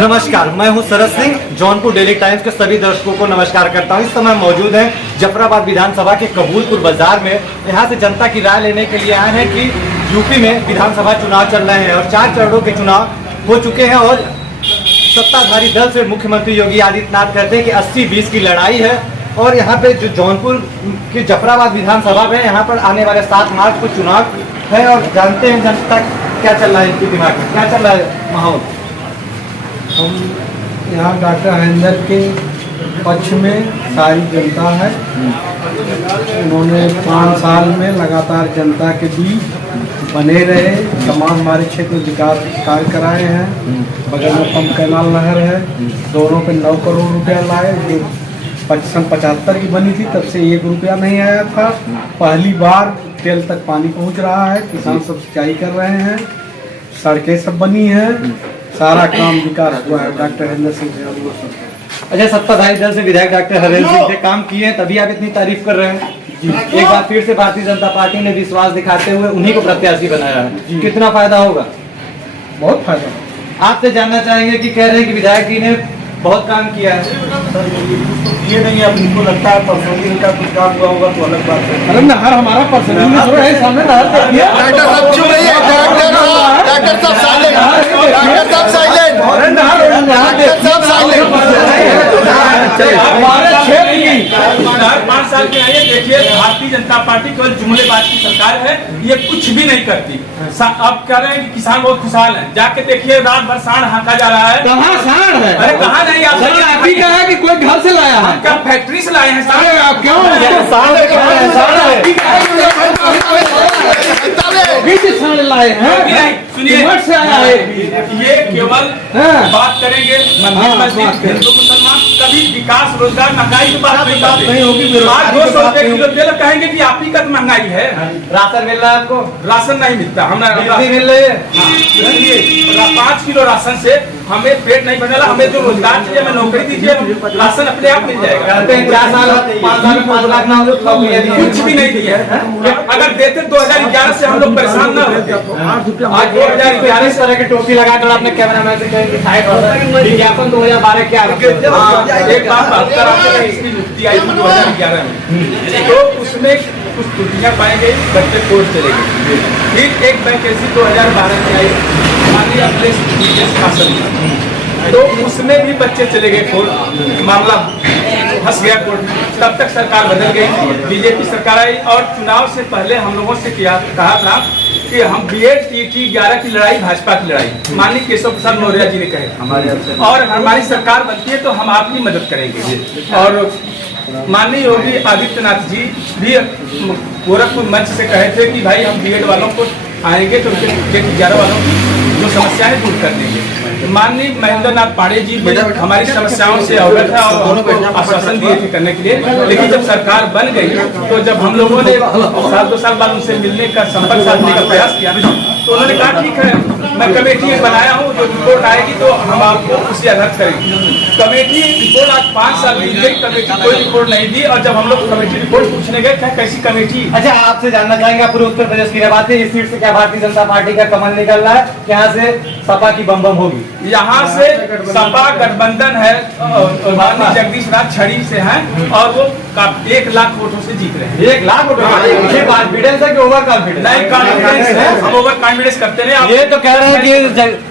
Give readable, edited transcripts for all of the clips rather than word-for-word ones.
नमस्कार, मैं हूं शरद सिंह। जौनपुर डेली टाइम्स के सभी दर्शकों को नमस्कार करता हूं। इस समय मौजूद हैं जफराबाद विधानसभा के कबूलपुर बाजार में। यहां से जनता की राय लेने के लिए आए हैं कि यूपी में विधानसभा चुनाव चल रहे हैं और 4 चरणों के चुनाव हो चुके हैं और सत्ताधारी दल से मुख्यमंत्री योगी आदित्यनाथ कहते हैं कि 80-20 की लड़ाई है। और यहाँ पे जो जौनपुर की जफराबाद विधानसभा में यहाँ पर आने वाले 7 मार्च को चुनाव है और जानते हैं जनता क्या चल रहा है, इनके दिमाग में क्या चल रहा है माहौल। हम यहाँ डॉक्टर हरिंदर के पक्ष में सारी जनता है। उन्होंने 5 साल में लगातार जनता के बीच बने रहे, तमाम हमारे क्षेत्र में विकास कार्य कराए हैं। बगल में पंप कैनाल नहर है, दोनों पे 9 करोड़ रुपया लाए। जो सन 75 की बनी थी तब से 1 रुपया नहीं आया था। पहली बार टेल तक पानी पहुँच रहा है, किसान सब सिंचाई कर रहे हैं, सड़कें सब बनी हैं, सारा काम विकास हुआ है डॉक्टर हरिंदर सिंह से। अच्छा, सत्ताधारी दल से विधायक डॉक्टर हरिंदर सिंह से काम किए हैं तभी आप इतनी तारीफ कर रहे हैं। एक बार फिर से भारतीय जनता पार्टी ने विश्वास दिखाते हुए उन्हीं को प्रत्याशी बनाया है, कितना फायदा होगा? बहुत फायदा। आपसे जानना चाहेंगे कि कह रहे हैं कि विधायक जी ने बहुत काम किया है। ये नहीं, अब इनको लगता है पर्सनली इनका कुछ काम हुआ होगा तो अलग बात है। अरे नहर हमारा पर्सनली है, सामने नहर देखिए। डॉक्टर साहब चुप रहिए, डॉक्टर साहब साइलेंट, डॉक्टर साहब साइलेंट, डॉक्टर साहब साइलेंट। हमारे क्षेत्र की 5 साल के आइए देखिए, भारतीय जनता पार्टी केवल जुमलेबाज की सरकार है, ये कुछ भी नहीं करती। अब कह रहे हैं कि किसान बहुत खुशहाल हैं, जाके देखिए रात भर सांड हाँका जा रहा है। कहाँ सांड है? अरे कहाँ नहीं, आप ही कहा कि कोई घर से लाया है, क्या फैक्ट्री से लाए हैं सांड? क्यों सांड लाए हैं? सुनिए, से आया है। ये केवल बात करेंगे मंदिर मस्जिद हिंदू मुसलमान, कभी विकास रोजगार महंगाई की बात नहीं करते। आज 200 रुपए किलो तेल कहेंगे कि आप ही का महंगाई है। राशन मिल रहा है आपको? राशन नहीं मिलता, हमारा मिल रही है। 5 किलो राशन से हमें पेट नहीं भरने वाला। हमें जो रोजगार चाहिए, हमें नौकरी दीजिए, राशन अपने आप मिल जाएगा। कहते हैं 4 साल 5 साल में 5 लाख नौकरियां दी, कुछ भी नहीं दिया है। अगर देते 2011 से हम लोग परेशान न होते। आज 2011 इस तरह की टोपी लगाकर आपने कैमरामैन से कहेंगे विज्ञापन 2012 क्या एक बात कर, इसकी नियुक्ति आई थी 2011 में, तो उसमें कुछ त्रुटियां पाई गई, बच्चे कोर्ट चले गए। फिर एक वैकेंसी 2012 में आई माननीय अखिलेश शासन में, तो उसमें भी बच्चे चले गए कोर्ट, मामला फंस गया कोर्ट में। तब तक सरकार बदल गई, बीजेपी सरकार आई और चुनाव से पहले हम लोगों से कहा था कि हम बीएड टीटी 11 की लड़ाई भाजपा की लड़ाई माननीय केशव प्रसाद मौर्य जी ने कहे, और हमारी सरकार बनती है तो हम आपकी मदद करेंगे। और माननीय योगी आदित्यनाथ जी भी गोरखपुर मंच से कहे थे कि भाई हम बीएड वालों को आएंगे तो उनके 11 वालों की जो समस्याएं दूर कर देंगे। माननीय महेंद्र नाथ पांडे जी भी हमारी समस्याओं से अवगत है और हमको आश्वासन दिए थे करने के लिए। लेकिन जब सरकार बन गई तो जब हम लोगों ने 2 साल बाद उनसे मिलने का, संपर्क साधने का प्रयास किया तो उन्होंने कहा ठीक है, मैं कमेटी बनाया हूँ, जो रिपोर्ट आएगी तो हम आपको उसी आधार करेंगे। कमेटी रिपोर्ट आज 5 साल बीत गई, कमेटी कोई रिपोर्ट नहीं दी। और जब हम लोग कमेटी रिपोर्ट पूछने गए, क्या कैसी कमेटी? अच्छा, आपसे जानना चाहेंगे, पूरे उत्तर प्रदेश की बात है, इस सीट से क्या भारतीय जनता पार्टी का कमल निकल रहा है? यहाँ से सपा की बम होगी? यहाँ से सपा गठबंधन है, माननीय जगदीश नाथ छड़ी से हैं और वो 1 लाख वोटों से जीत रहे हैं। 1 लाख वोटों? ये कॉन्फिडेंस है कि ओवर कॉन्फिडेंस? नहीं, कॉन्फिडेंस है, हम ओवर कॉन्फिडेंस करते नहीं। ये तो कह रहे हैं कि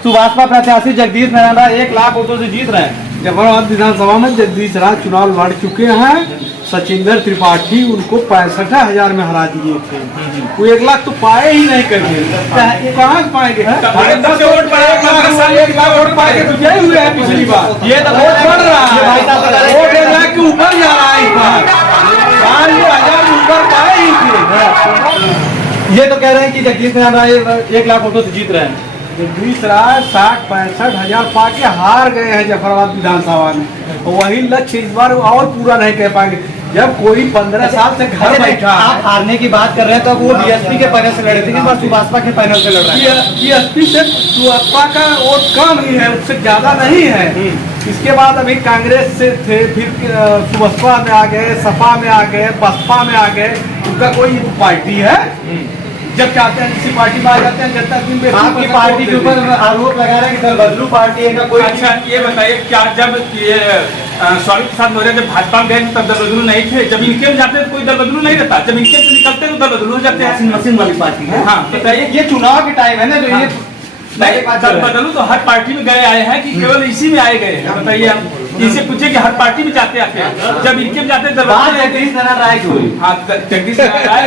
सुभाषपा प्रत्याशी जगदीश नारायण 1 लाख वोटों से जीत रहे हैं। जफराबाद विधानसभा में जगदीश राज चुनाव लड़ चुके हैं। सचिंदर त्रिपाठी उनको 65,000 में हरा दिए थे। वो 1 लाख तो पाए ही नहीं करेंगे, कहाँ पाएंगे? 10 वोट पड़े, 15 साल 1 लाख वोट पाए तो जय हुए हैं पिछली बार। ये तो वोट बढ़ रहा है, वोट 1 लाख के ऊपर जा रहा है इस बार। 5,000 ऊपर पाए ही थे। ये तो कह रहे हैं कि जगदीश नारायण 1 लाख वोटों से जीत रहे हैं। जगदीश राज 60-65,000 पाके हार गए हैं जफराबाद विधानसभा में। वही लक्ष्य इस बार और पूरा नहीं कर पाएंगे। जब कोई 15 साल से घर बैठा, आप हारने की बात कर रहे हैं तो वो बीएसपी के पैनल से लड़े थे, इस बार सुभाषपा के पैनल से लड़ रहे हैं। बीएसपी से सुभाषपा का वोट कम ही है, उससे ज्यादा नहीं है। इसके बाद अभी कांग्रेस से थे, फिर सुभाषपा में आ गए, सपा में आ गए, बसपा में आ गए। उनका कोई पार्टी है? जब चाहते हैं किसी पार्टी में आ जाते हैं, जनता दिन में आपकी पार्टी के ऊपर आरोप लगा रहे हैं कि दल बदलू पार्टी है, कोई अच्छा ये बताइए, क्या जब ये स्वामी प्रसाद मौर्य जब भाजपा में गए तब दल बदलू नहीं थे? जब इनके में जाते तो कोई दल बदलू नहीं रहता, जब इनके से निकलते तो दल बदलू हो जाते हैं। मशीन वाली पार्टी है। हाँ बताइए, ये चुनाव के टाइम है ना, जो ये नहीं दल बदलू तो हर पार्टी में गए आए हैं कि केवल इसी में आए गए हैं? बताइए आप इनसे पूछिए कि हर पार्टी में जाते आते हैं, जब इनके में जाते हैं बात जगदीश नारायण राय की हुई। हाँ जगदीश नारायण राय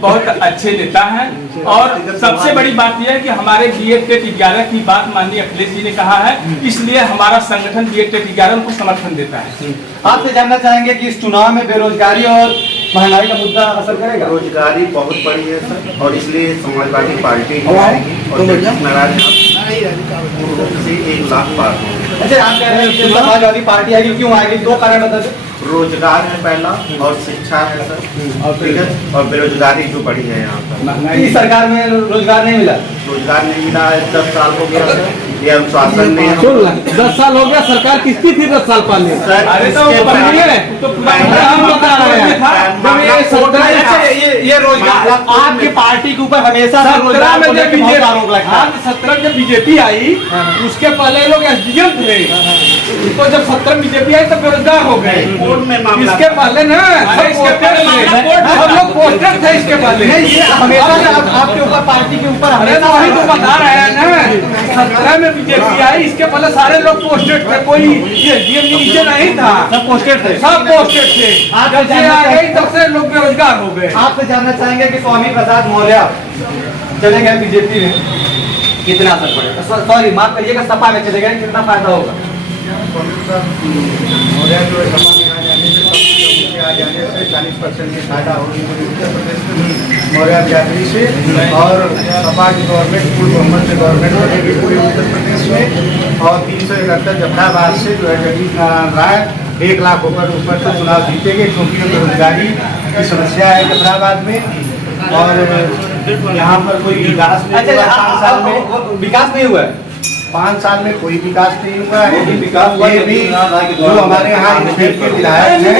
बहुत अच्छे नेता हैं, और सबसे बड़ी बात यह है कि हमारे BED टेट 11 की बात माननीय अखिलेश जी ने कहा है, इसलिए हमारा संगठन BED टेट 11 को समर्थन देता है। आपसे जानना चाहेंगे कि इस चुनाव में बेरोजगारी और महंगाई का मुद्दा असर करेगा? रोजगारी बहुत बड़ी है सर, और इसलिए समाजवादी पार्टी और जगदीश नारायण पूर्ण रूप से 1 लाख पार हो। अच्छा, आप कह रहे हैं कि समाजवादी पार्टी आएगी, क्यों आएगी? 2 कारण बता दें। रोजगार है पहला, और शिक्षा है सर, ठीक है, और बेरोजगारी जो बढ़ी है यहाँ पर। इस सरकार में रोजगार नहीं मिला, रोजगार नहीं मिला है, 10 साल हो गया सर, ये अनुशासन ने 10 साल हो गया, सरकार किसकी थी 10 साल पहले? सर अरे तो इसके पहले हम बता रहे हैं ये रोजगार आपकी पार्टी के ऊपर हमेशा 17 में जब बहुत आरोप लगता है। 17 जब बीजेपी आई, उसके पहले लोग SDM थे, तो जब 17 बीजेपी आई तब बेरोजगार हो गए। कोर्ट में मामला इसके पहले ना सब लोग पोस्टर थे इसके पहले। नहीं, ये हमेशा से आपके ऊपर, पार्टी के ऊपर अरे तो वही तो बता रहे हैं ना, 17 में बीजेपी आई, इसके पहले सारे लोग पोस्टेड थे, कोई ये SDM नीचे नहीं था, सब पोस्टेड थे। सब पोस्टेड थे। जब से आ गई तब से लोग बेरोजगार हो गए। आपसे जानना चाहेंगे कि स्वामी प्रसाद मौर्य चले गए बीजेपी में, कितना असर पड़ेगा? सॉरी माफ करिएगा, सपा में चले गए, कितना फायदा होगा? मौर्य जो है सपा में आ जाने से 40% की फायदा होगी पूरे उत्तर प्रदेश में मौर्य बिरादरी से, और सपा की गवर्नमेंट पूर्ण बहुमत से गवर्नमेंट बनेगी पूरे उत्तर प्रदेश में, और 371 जफराबाद से जो है जगदीश नारायण राय 1 लाख ऊपर से चुनाव जीतेंगे, क्योंकि बेरोजगारी की समस्या है जफराबाद में, और यहाँ पर कोई विकास नहीं हुआ 5 साल में। विकास नहीं हुआ है, 5 साल में कोई विकास नहीं हुआ है। विकास हुआ ये भी जो हमारे यहाँ स्टेट के विधायक हैं,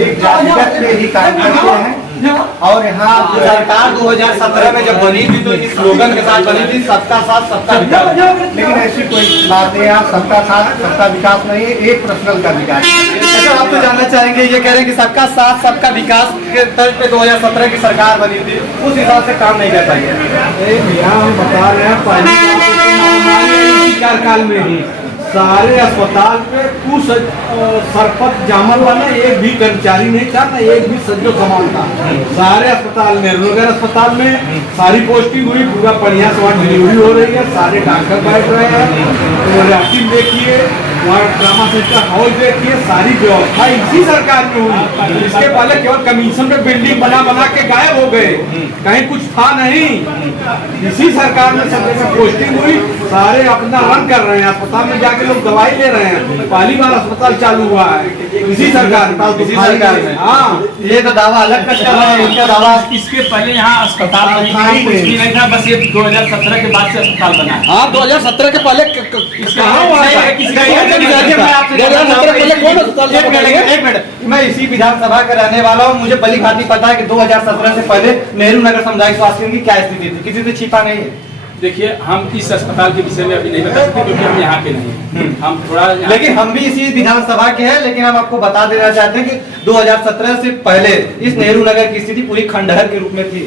एक जातिगत पे ही काम करते हैं, और यहाँ सरकार 2017 में जब बनी थी तो इस स्लोगन के साथ बनी थी, सबका साथ सबका विकास। लेकिन ऐसी कोई बात है, यहाँ सबका साथ सबका विकास नहीं है, एक पर्सनल का विकास है। अच्छा, आप तो जानना चाहेंगे, ये कह रहे हैं कि सबका साथ सबका विकास के तर्ज पे 2017 की सरकार बनी थी, उस हिसाब से काम नहीं कर पाई है। भैया हम बता रहे हैं, पहले कार्यकाल में ही सारे अस्पताल पे कुछ सरपत जामल वाला एक भी कर्मचारी नहीं था, ना एक भी सज्जो सामान था। सारे अस्पताल में, रुद्रनगर अस्पताल में सारी पोस्टिंग हुई, पूरा बढ़िया से वहाँ डिलीवरी हो रही है, सारे डॉक्टर बैठ रहे हैं। तो रैपिड देखिए, वहाँ ट्रामा सेंटर हॉल देखिए, सारी व्यवस्था इसी सरकार में हुई। इसके पहले केवल कमीशन पे बिल्डिंग बना बना के गायब हो गए, कहीं कुछ था नहीं। इसी सरकार में सब जगह पोस्टिंग हुई, सारे अपना रन कर रहे हैं, अस्पताल में जाके लोग दवाई ले रहे हैं। पहली बार अस्पताल चालू हुआ है इसी सरकार में। हाँ, ये तो दावा अलग कर रहे हैं, इनका दावा। इसके पहले यहाँ अस्पताल बनी थी, कुछ भी नहीं था, बस ये 2017 के बाद से अस्पताल बना है। हाँ 2017 के पहले कहाँ हुआ था? एक मिनट, मैं इसी विधानसभा का रहने वाला हूँ, मुझे भली भांति पता है कि 2017 से पहले नेहरू नगर सामुदायिक स्वास्थ्य केंद्र की क्या स्थिति थी, किसी से छिपा नहीं है। देखिए, हम इस अस्पताल के विषय में अभी नहीं बता सकते क्योंकि हम यहाँ के नहीं हैं। हम थोड़ा लेकिन हम भी इसी विधानसभा के हैं, लेकिन हम आपको बता देना चाहते हैं कि 2017 से पहले इस नेहरू नगर की स्थिति पूरी खंडहर के रूप में थी।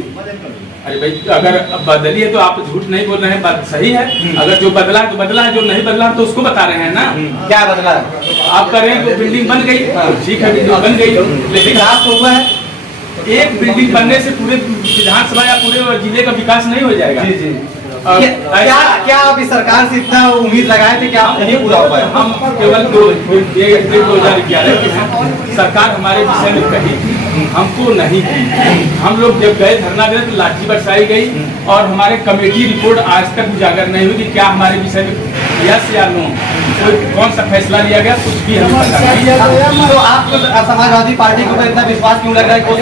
अरे भाई, अगर अब बदली है तो आप झूठ नहीं बोल रहे हैं, बात सही है। अगर जो बदला है तो बदला है, जो नहीं बदला है तो उसको बता रहे हैं ना। क्या बदला है? आप कह रहे हैं तो बिल्डिंग बन गई, ठीक है बिल्डिंग बन गई, लेकिन विकास तो हुआ है। एक बिल्डिंग बनने से पूरे विधानसभा या पूरे जिले का विकास नहीं हो जाएगा। जी जी। क्या आप इस सरकार से इतना उम्मीद लगाए थे कि आप नहीं पूरा हो पाए? हम केवल 2011 के हैं, सरकार हमारे विषय में कही थी, हमको नहीं की। हम लोग जब गए धरना देने तो लाठी बरसाई गई, और हमारे कमेटी रिपोर्ट आज तक उजागर नहीं हुई कि क्या हमारे विषय में यस या नो कौन सा फैसला लिया गया, कुछ भी हमें पता नहीं। तो आपको समाजवादी पार्टी के ऊपर इतना विश्वास क्यों लग रहा है? क्योंकि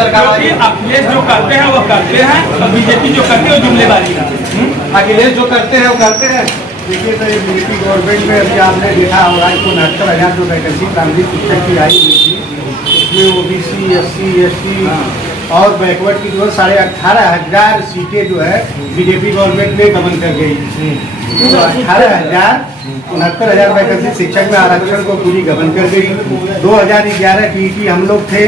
अखिलेश जो करते हैं वो करते हैं, और बीजेपी जो करती है वो जुमलेबाजी करती है। अखिलेश जो करते हैं वो करते हैं। देखिए सर, बीजेपी गवर्नमेंट में अभी आपने देखा होगा, 69,000 जो वैकेंसी प्राइमरी शिक्षक की आई हुई थी, उसमें OBC, SC, ST और बैकवर्ड की जो है 18,500 सीटें जो है बीजेपी गवर्नमेंट ने गबन कर गई। 18,69,000 वैकेंसी शिक्षक में आरक्षण को पूरी गबन कर गई। 2011 टीटी हम लोग थे,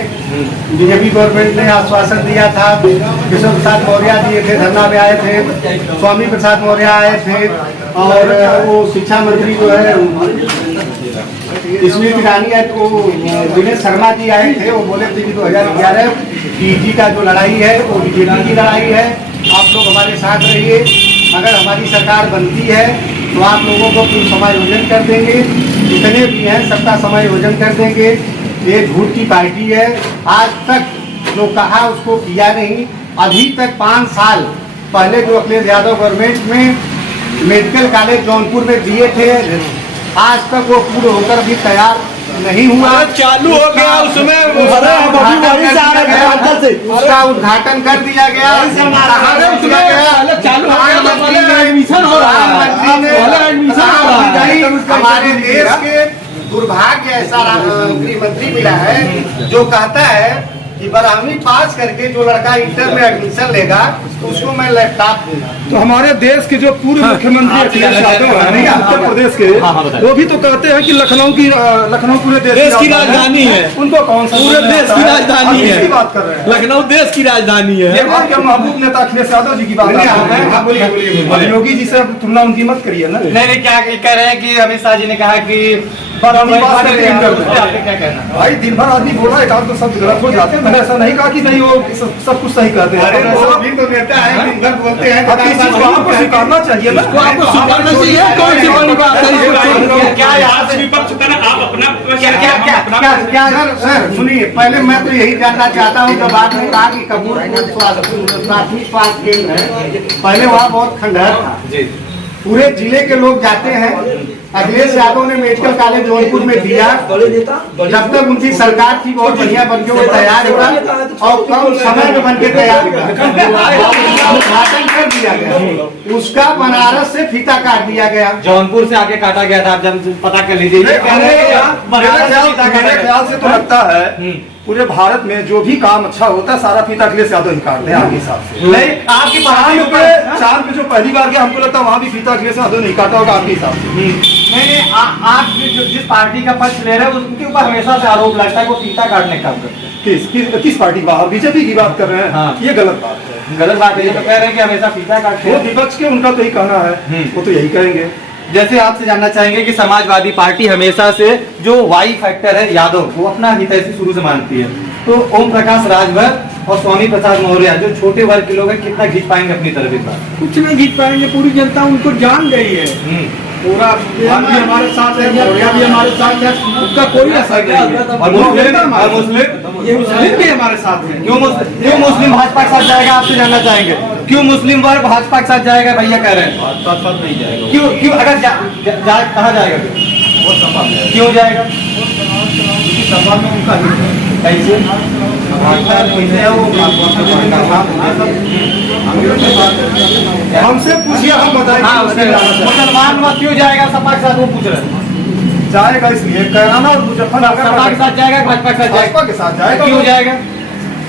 बीजेपी गवर्नमेंट ने आश्वासन दिया था, केशव प्रसाद मौर्य दिए थे, धरना में आए थे, स्वामी प्रसाद मौर्य आए थे, और वो शिक्षा मंत्री जो है स्मृति ईरानी है, तो दिनेश शर्मा जी आए थे, वो बोले थे कि 2011 टीटी का जो लड़ाई है वो बीजेपी की लड़ाई है, आप लोग हमारे साथ रहिए, अगर हमारी सरकार बनती है तो आप लोगों को पूर्ण समायोजन कर देंगे, जितने भी हैं सबका समायोजन कर देंगे। ये झूठ की पार्टी है, आज तक जो कहा उसको किया नहीं। अभी तक 5 साल पहले जो अखिलेश यादव गवर्नमेंट में मेडिकल कॉलेज जौनपुर में दिए थे, आज तक वो पूर्ण होकर भी तैयार नहीं हुआ। चालू हो गया उसमें उसका उद्घाटन कर दिया गया। हमारे देश के दुर्भाग्य ऐसा गृहमंत्री मिला है जो कहता है कि 12वीं पास करके जो लड़का इंटर में एडमिशन लेगा तो उसको मैं लैपटॉप दूंगा। तो हमारे देश के जो पूर्व मुख्यमंत्री अखिलेश यादव हैं उत्तर प्रदेश के, वो भी तो कहते हैं कि लखनऊ पूरे देश की राजधानी है। उनको कौन सा पूरे देश की राजधानी है? बात कर रहे हैं, लखनऊ देश की राजधानी है। क्या महबूब नेता अखिलेश यादव जी की बात? योगी जी से तुलना उनकी मत करिए ना। नहीं, क्या कह रहे हैं कि अमित शाह जी ने कहा कि क्या कहना भाई, दिन भर आदमी बोला, एक आध तो सब गलत हो जाते हैं। मैंने ऐसा नहीं कहा कि नहीं वो सब कुछ सही करते हैं। नेता है, दिन भर बोलते हैं, आपको स्वीकारना चाहिए ना, आपको स्वीकारना चाहिए। कौन सी बड़ी बात है? क्या यहाँ से विपक्ष का ना आप अपना क्या सर सुनिए, पहले मैं तो यही जानना चाहता हूँ, जब आपने कहा कि कपूर प्राथमिक स्वास्थ्य केंद्र है, पहले वहाँ बहुत खंडहर था, पूरे जिले के लोग जाते हैं। अखिलेश यादव ने मेडिकल कॉलेज जौनपुर में दिया, जब तक उनकी सरकार थी बहुत बढ़िया बन के वो तैयार हुआ और कम समय में बन के तैयार हुआ, उद्घाटन कर दिया गया, उसका बनारस से फीता काट दिया गया, जौनपुर से आगे काटा गया था। आप जब पता कर लीजिए, मेरे ख्याल से तो लगता है पूरे भारत में जो भी काम अच्छा होता है सारा फीता अखिलेश यादव ही काटते हैं आपके हिसाब से। नहीं, आपकी चांद पे जो पहली बार गया हमको लगता है वहाँ भी फीता अखिलेश यादव नहीं काटा होगा आपके हिसाब से। नहीं, आप जिस पार्टी का पक्ष ले रहे हैं उनके ऊपर हमेशा से आरोप लगता है वो फीता काटने का काम करते हैं। किस पार्टी की बात? बीजेपी की बात कर रहे हैं। हाँ। ये गलत बात है, गलत बात है। ये तो कह रहे हैं कि हमेशा फीता काटते वो हैं। विपक्ष के उनका तो यही कहना है, वो तो यही कहेंगे। जैसे आपसे जानना चाहेंगे कि समाजवादी पार्टी हमेशा से जो वाई फैक्टर है यादव, वो अपना हितैषी शुरू से मानती है, तो ओम प्रकाश राजभर और स्वामी प्रसाद मौर्य जो छोटे वर्ग के लोग हैं, कितना खींच पाएंगे अपनी तरफ इस बार? कुछ नहीं जीत पाएंगे, पूरी जनता उनको जान गई है। पूरा भी हमारे साथ है, मौर्य भी हमारे साथ है, उसका कोई असर नहीं है। और मुस्लिम ये मुस्लिम भी हमारे साथ है। क्यों मुस्लिम भाजपा के साथ जाएगा? आपसे जानना चाहेंगे क्यों मुस्लिम वर्ग भाजपा के साथ जाएगा? भैया कह रहे हैं भाजपा साथ नहीं जाएगा। क्यों अगर कहाँ जाएगा? वो सपा में क्यों जाएगा? सपा में उनका कैसे? हमसे पूछिए, हम बताएंगे। मुसलमान वह क्यों जाएगा सपा के साथ? वो पूछ रहे हैं। जाएगा इसलिए कैराना और मुजफ्फरनगर सपा के साथ जाएगा, भाजपा के साथ जाएगा? भाजपा के साथ जाएगा। क्यों जाएगा?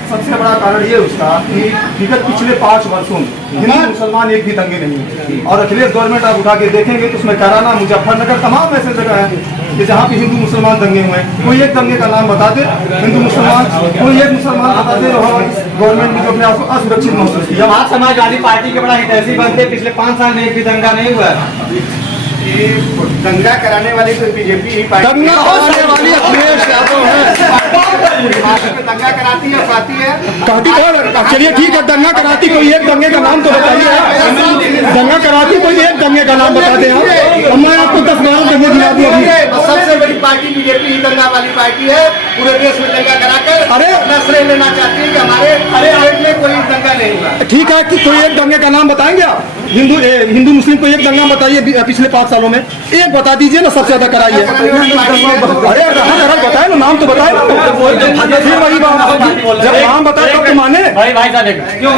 सबसे बड़ा कारण ये उसका कि विगत पिछले 5 वर्षों में हिंदू मुसलमान एक भी दंगे नहीं हुए, और अखिलेश गवर्नमेंट आप उठा के देखेंगे तो उसमें कैराना, मुजफ्फरनगर तमाम ऐसे जगह हैं कि जहाँ पे हिंदू मुसलमान दंगे हुए हैं। कोई एक दंगे का नाम बता दे, हिंदू मुसलमान कोई एक मुसलमान बता दे गवर्नमेंट ने जो अपने आप को असुरक्षित महसूस किया। आप समाजवादी पार्टी के बड़ा हितैषी बनते, पिछले 5 साल में एक भी दंगा नहीं हुआ है। दंगा कराने वाली तो बीजेपी ही पार्टी दंगा कराने वाली अखिलेश यादव है। दंगा कराती है, पाती है। पार्टी कौन? चलिए ठीक है, दंगा कराती कोई एक दंगे का नाम तो बताइए। दंगा कराती कोई एक दंगे का नाम बता दें आप, मैं आपको 10-12 दंगे दिला दूँ। सबसे बड़ी पार्टी बीजेपी ही दंगा वाली पार्टी है, पूरे देश में दंगा कराकर अरे अपना श्रेय लेना चाहती है कि हमारे स्टेट में कोई दंगा नहीं हुआ। ठीक है कि कोई एक दंगे का नाम बताएंगे आप? हिंदू मुस्लिम को एक दंगा बताइए पिछले 5 सालों में, एक बता दीजिए ना, सबसे ज्यादा कराइए। अरे बताए ना, नाम तो बताए ना। फिर वही बात, जब नाम बताए तब तो माने। भाई साहब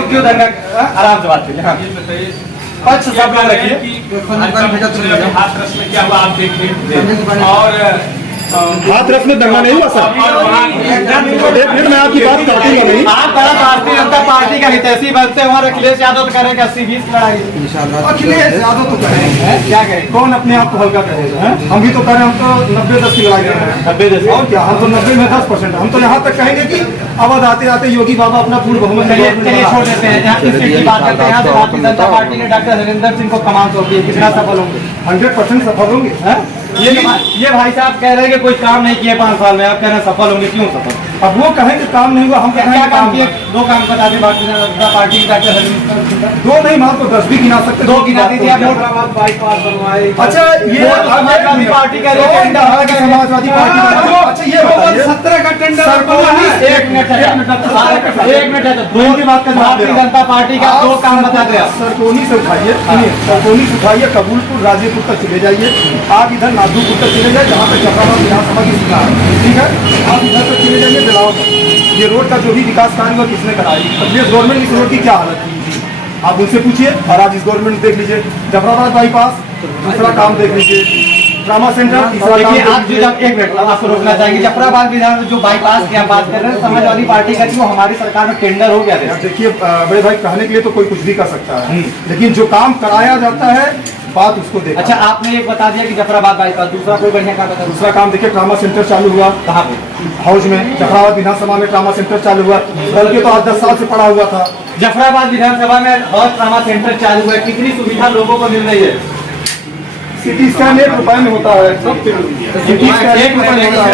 क्यों दंगा? आराम से बात कीजिए। हाँ, पक्ष सब लोग रखिए। हाथ रस में क्या हुआ आप देखिए, और हाथ रस में दंगा नहीं हुआ सर। एक मिनट में आपकी बात काटूंगा नहीं। आप बड़ा भारतीय जनता पार्टी का हितैषी बनते हैं और अखिलेश यादव तो करेंगे 80-20 लड़ाई। अखिलेश यादव तो कहेंगे, क्या कहें? कौन अपने आप को हल्का कहेगा? हम भी तो करें, हम तो 90-10 की लड़ाई कर रहे हैं। 90-10 और क्या, हम तो 90 में 10%। हम तो यहाँ तक कहेंगे कि अवध आते आते योगी बाबा अपना पूर्ण बहुमत चलिए छोड़ देते हैं। जहाँ इस सीट की बात करते हैं, यहाँ से भारतीय जनता पार्टी ने डॉक्टर हरिंदर सिंह को कमान सौंपी है, कितना सफल होंगे? 100% सफल होंगे। ये भाई साहब कह रहे हैं कि कोई काम नहीं किए 5 साल में, आप कह रहे हैं सफल होंगे, क्यों सफल? अब वो कहें कि काम नहीं हुआ, हम क्या कहें काम किए? 2 काम बता दें भारतीय जनता पार्टी की डॉक्टर हरिंदर सिंह का। 2 नहीं, मान तो 10 भी गिना सकते। 2 गिना दीजिए आप। बाईपास बनवाए। अच्छा, ये समाजवादी पार्टी का टेंडर, समाजवादी पार्टी का। अच्छा, ये बताइए 17 का टेंडर एक मिनट है तो 2 की बात कर। भारतीय जनता पार्टी का 2 काम बता दें आप। सरकोनी से उठाइए, सरकोनी से उठाइए, कबूलपुर राजेपुर तक चले जाइए, आप इधर नादूपुर तक चले जाइए, जहाँ तक जफराबाद विधानसभा की सीमा है, ठीक है? आप इधर तक चले जाइए, जलाओ तक। ये रोड का जो भी विकास कार्य हुआ किसने कराई? अखिलेश गवर्नमेंट इस रोड की क्या हालत की थी, आप उनसे पूछिए। और आज इस गवर्नमेंट देख लीजिए, जफराबाद बाईपास दूसरा काम देख लीजिए, ट्रामा सेंटर तीसरा काम। देखिए आप जो जब 1 मिनट आपको रोकना चाहेंगे, जफराबाद विधान जो बाईपास की आप बात कर रहे हैं, समाजवादी पार्टी का वो हमारी सरकार में टेंडर हो गया था। देखिए बड़े भाई, कहने के लिए तो कोई कुछ भी कर सकता है, लेकिन जो काम कराया जाता है बात उसको देखा। अच्छा, आपने एक बता दिया कि जफराबाद बाईपास, दूसरा कोई बढ़िया काम बता? दूसरा काम देखिए, ट्रामा सेंटर चालू हुआ कहाँ पे? हाउस में, जफराबाद विधानसभा में ट्रामा सेंटर चालू हुआ, बल्कि तो आज 10 साल से पड़ा हुआ था। जफराबाद विधानसभा में और ट्रामा सेंटर चालू है, कितनी सुविधा लोगों को मिल रही है? सिटी स्कैन 1 रुपए में होता है, सिटी स्कैन 1 रुपए में होता है।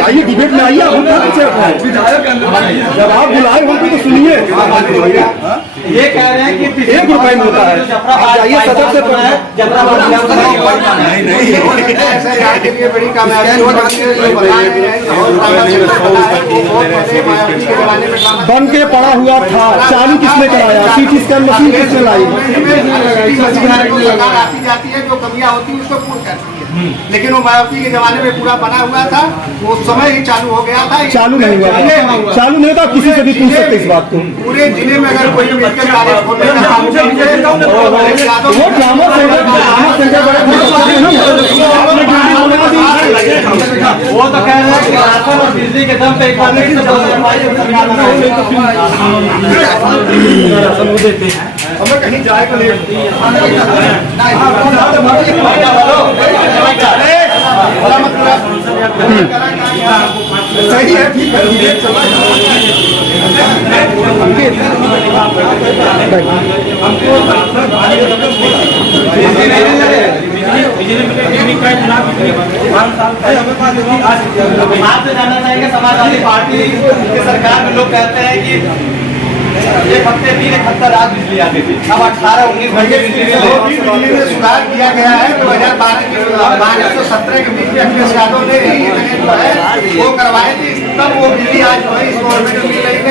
आइए डिबेट में आइए, जब आप बुलाए होंगे तो सुनिए। ये कह रहे हैं कि 1 रुपए में होता है। जाइए सदर से बड़ी कामयाबी बन के पड़ा हुआ था, चालू किसने कराया? सीटी स्कैन मशीन किसने लाई? सरकार आती जाती है, जो कमियां होती है उसको पूर्ण करती है, लेकिन वो मायावती के जमाने में पूरा बना हुआ था, वो समय ही चालू हो गया था। चालू नहीं हुआ, चालू नहीं था। किसी से भी पूछ सकते इस बात को। पूरे जिले में अगर कोई मेडिकल कॉलेज खोलने का काम वो ड्रामा सेंटर वो तो कह रहे हैं कि राशन और बिजली के दम पे एक बार फिर से 2022 में सरकार राशन वो देते हैं। हमें कहीं जाएगा नहीं। सही है, ठीक आपसे जानना चाहेंगे, समाजवादी पार्टी की सरकार में लोग कहते हैं कि 1 हफ्ते 3 1 हफ्ता रात बिजली आती थी, अब 18-19 घंटे बिजली में सुधार किया गया है। 2012 से 17 के बीच में अखिलेश यादव ने जो है वो करवाए थे, तब वो बिजली आज जो है इस गवर्नमेंट में मिल रही है।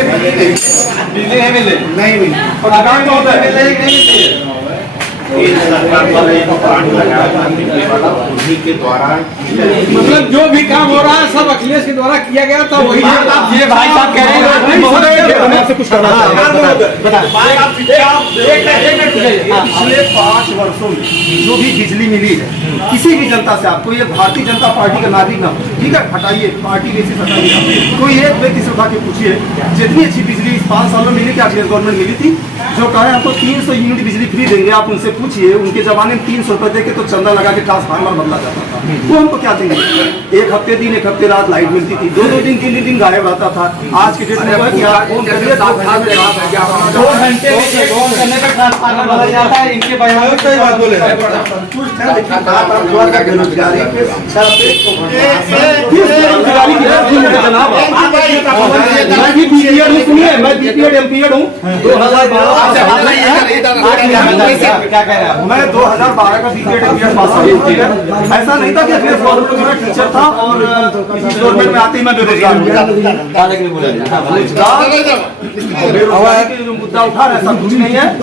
बिजली नहीं मिले, नहीं मिली। और अगर तो मिल रही नहीं मिलती है। सरकार वाला एक प्लांट लगाया था उन्हीं के द्वारा, मतलब जो भी काम हो रहा है सब अखिलेश के द्वारा किया गया था। वही ये भाई साहब कह रहे हैं से कुछ करना पिछले 5 वर्षों में जो भी बिजली मिली है किसी भी जनता से, आपको ये भारतीय जनता पार्टी का नागरिक ना, ठीक है, हटाइए पार्टी बेसिस हटाइए, कोई एक व्यक्ति से उठा के पूछिए जितनी अच्छी बिजली इस 5 सालों में मिली थी, अखिलेश गवर्नमेंट मिली थी, जो कहे हमको 300 यूनिट बिजली फ्री देंगे, आप उनसे पूछिए। उनके जमाने में 300 रुपए दे के तो चंदा लगा के ट्रांसफार्मर बदला जाता था, वो हमको क्या देंगे? 1 हफ्ते दिन 1 हफ्ते रात लाइट मिलती थी, 2-2 दिन 3 दिन गायब रहता था। आज के डेट में 2 घंटे ऑन करने पर ट्रांसफार्मर बदल जाता है। इनके बयान सही बात बोले। बेरोजगारी पे, शिक्षा जनाब मैं भी बीपीएड हूँ, सुनिए, मैं बीपीएड एमपीएड हूँ। 2012 क्या कह रहे हैं? मैं 2012 का बीपीएड एमपीएड पास आया। ऐसा नहीं था कि अखिलेश गवर्नमेंट में टीचर था और इस गवर्नमेंट में आते ही मैं बेरोजगार हो गया। बेरोजगारी के जो मुद्दा उठा रहे सब कुछ नहीं है,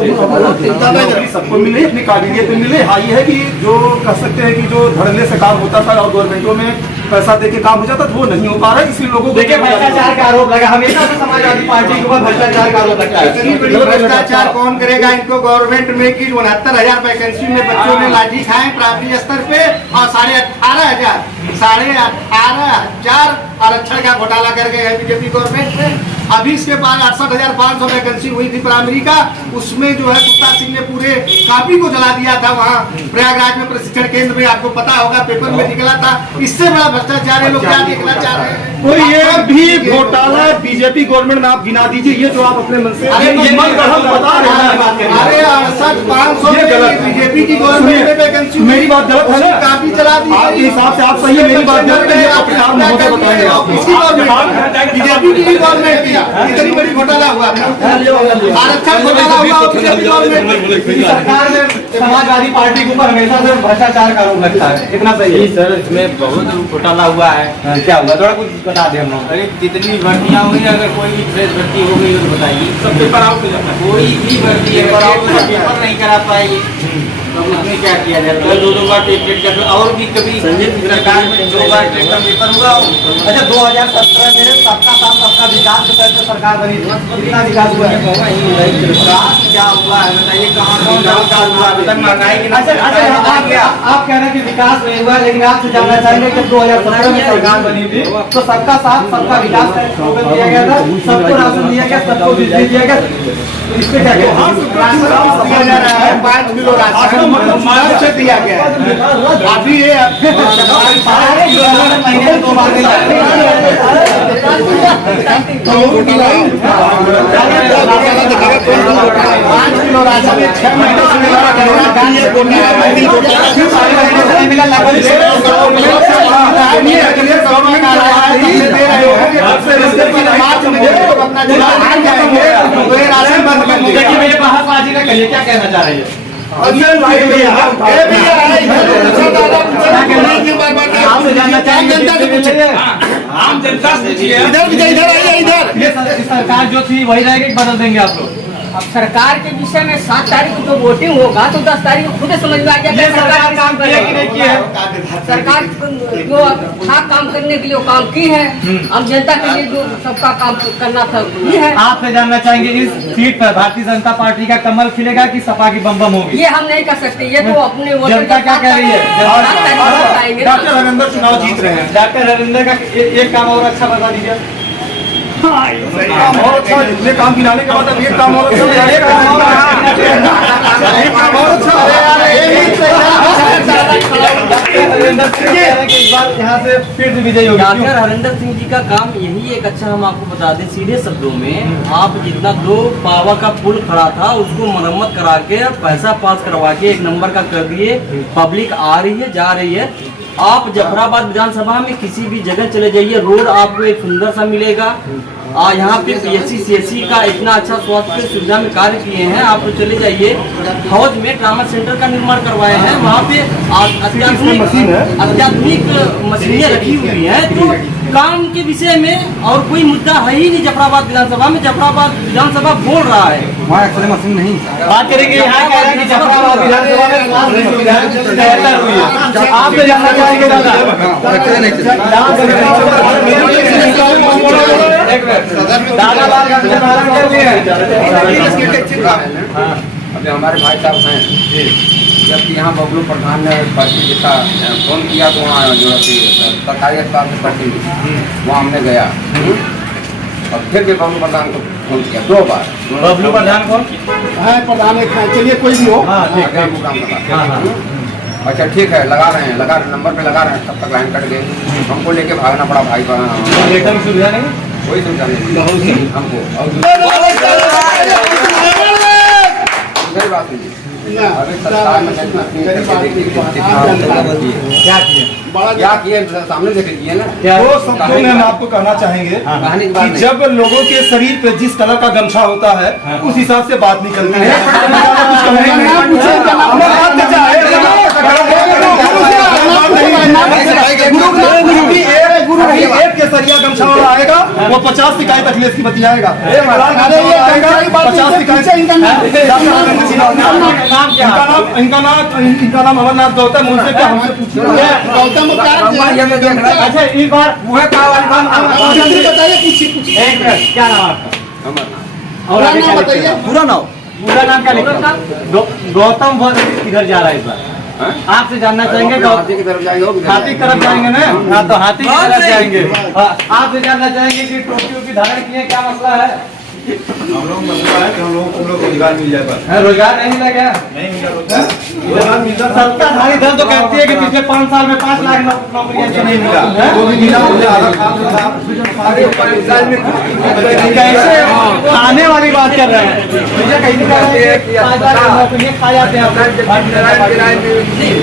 सबको मिले, अपनी काबिलियत में मिले। हाँ, ये है कि जो कह सकते हैं कि जो धड़ल्ले से काम होता था और गवर्नमेंटों में पैसा दे के काम हो जाता, तो वो नहीं हो पा रहा है, इसलिए लोगों को देखिए भ्रष्टाचार का आरोप लगा, हमेशा से समाजवादी पार्टी के ऊपर भ्रष्टाचार का आरोप लगता है। इतनी बड़ी भ्रष्टाचार कौन करेगा? इनको गवर्नमेंट में की 69,000 वैकेंसी में बच्चों ने लाठी खाए प्राथमिक स्तर पे और 18,500 आरक्षण का घोटाला कर गए हैं बीजेपी गवर्नमेंट में। अभी इसके बाद 68,500 वैकेंसी हुई थी प्राइमरी का, उसमें जो है गुप्ता सिंह ने पूरे कापी को जला दिया था वहाँ प्रयागराज में प्रशिक्षण केंद्र में, आपको पता होगा पेपर में निकला था। इससे बड़ा भ्रष्टाचार है, लोग क्या देखना चाह रहे हैं? कोई एक भी घोटाला बीजेपी गवर्नमेंट में आप गिना दीजिए, ये जो आप अपने मन से अरे 68,500 बीजेपी की गवर्नमेंट में वैकेंसी, मेरी बात गलत है ना? काफी चला दी आपके हिसाब से आप सही है, मेरी बात गलत है, अपने आप महोदय बताएंगे आप। बीजेपी की गवर्नमेंट की इतनी बड़ी घोटाला हुआ था, आरक्षण घोटाला हुआ बीजेपी गवर्नमेंट। सरकार में समाजवादी पार्टी के ऊपर हमेशा से भ्रष्टाचार का आरोप लगता है, इतना सही है? सर इसमें बहुत घोटाला हुआ है। क्या हुआ, थोड़ा कुछ बता दें हम लोग। अरे जितनी भर्तियाँ हुई, अगर कोई भी फ्रेश भर्ती हो गई तो बताइए, सब पेपर आउट हो जाता है। कोई भी भर्ती है पेपर नहीं करा पाएगी, तो उसमें क्या किया जाए? दो बार टेट कर, और भी कभी सरकार में 2 बार टेट का पेपर हुआ हो। अच्छा, 2017 में सबका साथ सबका विकास के तहत सरकार बनी थी, कितना विकास हुआ है? विकास क्या हुआ है बताइए, कहाँ कौन सा विकास हुआ? अभी तक महंगाई की अच्छा, आप कह रहे हैं कि विकास नहीं हुआ, लेकिन आपसे जानना चाहेंगे कि 2017 में सरकार बनी थी तो सबका साथ सबका विकास का स्लोगन दिया गया था, सबको राशन दिया गया, सबको बिजली दिया गया, इस पे क्या कहते हैं? दिया जा रहा है 5 किलो राशन से दिया गया है। अभी ये महीने में 2 बार दिया है। 5 किलो राशन 6 महीने से मिला राशन बंद कर दिया। देखिए मेरे बहसबाजी न करिए, क्या कहना चाह रही है? आपसे जानना चाहेंगे आम जनता से पूछिए। ये सरकार जो थी वही रहेगी, बदल देंगे आप लोग? अब सरकार के विषय में 7 तारीख को जो वोटिंग होगा तो 10 तारीख को खुद समझ में आ ये जाएगा सरकार काम किया कि नहीं किया है? सरकार जो था काम करने के लिए वो काम की है, अब जनता के लिए जो सबका काम करना था ये है। आपसे जानना चाहेंगे इस सीट पर भारतीय जनता पार्टी का कमल खिलेगा कि सपा की बम होगी? ये हम नहीं कर सकते, ये तो अपने जनता क्या कह रही है? डॉक्टर हरेंद्र चुनाव जीत रहे हैं। डॉक्टर हरिंदर का एक काम और अच्छा बता दीजिए। काम और अच्छा, इतने काम गिनाने के बाद अब एक काम और अच्छा, एक काम और अच्छा। इस बार यहाँ से फिर से विजयी होगी। डॉक्टर हरिंदर सिंह जी का काम यही एक अच्छा, हम आपको बता दें सीधे शब्दों में, आप जितना 2 पावा का पुल खड़ा था उसको मरम्मत करा के पैसा पास करवा के 1 नंबर का कर दिए। पब्लिक आ रही है, जा रही है। आप जफराबाद विधानसभा में किसी भी जगह चले जाइए, रोड आपको एक सुंदर सा मिलेगा। यहाँ पे PSC CSC का इतना अच्छा स्वास्थ्य सुविधा में कार्य किए हैं। आप तो चले जाइए, हौज में ट्रामा सेंटर का निर्माण करवाए हैं, वहाँ पे अत्याधुनिक मशीनें रखी हुई हैं। तो काम के विषय में और कोई मुद्दा है ही नहीं जफराबाद विधानसभा में। जफराबाद विधानसभा बोल रहा है, वहाँ एक्चुअली मशीन नहीं। बात करेंगे यहाँ कह रहे हैं कि जफराबाद विधानसभा में स्वास्थ्य सुविधाएं बेहतर हुई है। आप भी जानना चाहेंगे दादा? दादा बात कर अभी हमारे भाई साहब हैं, जबकि यहाँ बबलू प्रधान ने पर्ची लिखा, फोन किया तो वहाँ जो सरकारी अस्पताल से पर्ची ली, वहाँ हमने गया और फिर भी बबलू प्रधान को फोन किया 2 बार। बबलू प्रधान कौन है? प्रधान चलिए कोई भी हो। हाँ ठीक है। काम लगा। अच्छा ठीक है, लगा रहे हैं, नंबर पे लगा रहे हैं, तब तक लाइन कट गई। हमको लेके भागना पड़ा भाई बहन। जनरेटर की सुविधा नहीं? कोई सुविधा नहीं हमको। मेरी बात नहीं, अभी सरकार में क्या किए सामने देख लीजिए ना। वो शब्दों में हम आपको कहना चाहेंगे कि जब लोगों के शरीर पे जिस कलर का गमछा होता है उस हिसाब से बात निकलती है। गुरु केसरिया अच्छा वाला आएगा वो 50 शिकायत अखिलेश की बतियाएगा। 50 शिकायत। इनका नाम अमरनाथ गौतम, उनसे क्या हमसे पूछिए। गौतम अच्छा एक बार बताइए, पूछिए एक मिनट, क्या नाम है आपका? और आगे क्या लिखते हैं? पूरा नाम क्या लिखते हैं? गौतम वर्ष किधर जा रहा है इस बार? आपसे जानना चाहेंगे। हाथी की तरफ जाएंगे, हाथी की तरफ जाएंगे ना? हाँ, तो हाथी की तरफ जाएंगे। आपसे जानना चाहेंगे कि टोपियों की धारण किए, क्या मसला है? हम लोग मसला है कि हम लोगों को रोजगार मिल जाए, बस रोजगार नहीं मिला क्या? नहीं मिला रोजगार। सत्ताधारी दल तो कहती है कि पिछले 5 साल में 5 लाख नौकरियां नहीं मिला, वो भी मिला, मुझे आधा काम था। कैसे खाने वाली बात कर रहे हैं? मुझे कहीं नहीं कह रहे हैं कि 5 लाख नौकरियां खा जाते हैं।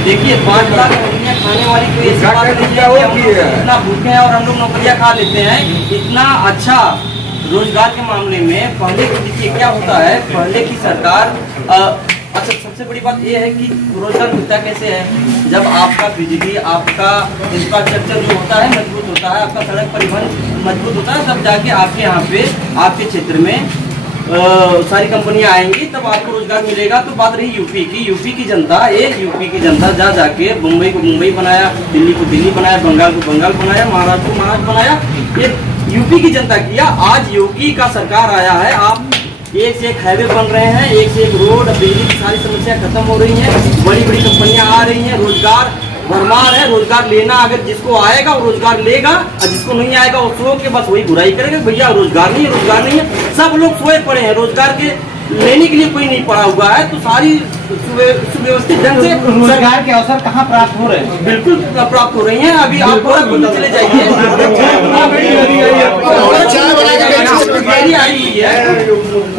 देखिए 5 लाख नौकरियां खाने वाली कोई ऐसी बात नहीं है कि हम लोग इतना भूखे हैं और हम लोग नौकरियां खा लेते हैं। इतना अच्छा रोजगार के मामले में पहले की देखिए क्या होता है, पहले की सरकार अच्छा सबसे बड़ी बात यह है कि रोजगार मिलता कैसे है, जब आपका बिजली, आपका इंफ्रास्ट्रक्चर जो होता है मजबूत होता है, आपका सड़क परिवहन मजबूत होता है, तब जाके आपके यहाँ पे आपके क्षेत्र में सारी कंपनियां आएंगी, तब आपको रोजगार मिलेगा। तो बात रही यूपी की जनता, यूपी की जनता जा जाके मुंबई को मुंबई बनाया, दिल्ली को दिल्ली बनाया, बंगाल को बंगाल बनाया, महाराष्ट्र को महाराष्ट्र बनाया, ये यूपी की जनता किया। आज योगी का सरकार आया है, आप एक से एक हाईवे बन रहे हैं, एक से एक रोड, बिजली की सारी समस्या खत्म हो रही है, बड़ी बड़ी कंपनियां आ रही हैं, रोजगार भरमार है। रोजगार लेना अगर जिसको आएगा वो रोजगार लेगा, और जिसको नहीं आएगा वो सो के बस वही बुराई करेगा, भैया रोजगार नहीं है, रोजगार नहीं है। सब लोग सोए पड़े हैं, रोजगार के लेने के लिए कोई नहीं पड़ा हुआ है। तो सारी सुव्यवस्थित ढंग से रोजगार के अवसर कहाँ प्राप्त हो रहे हैं? बिल्कुल प्राप्त हो रही हैं। अभी आप गोरखपुर में चले जाइए, फेरी आई हुई है,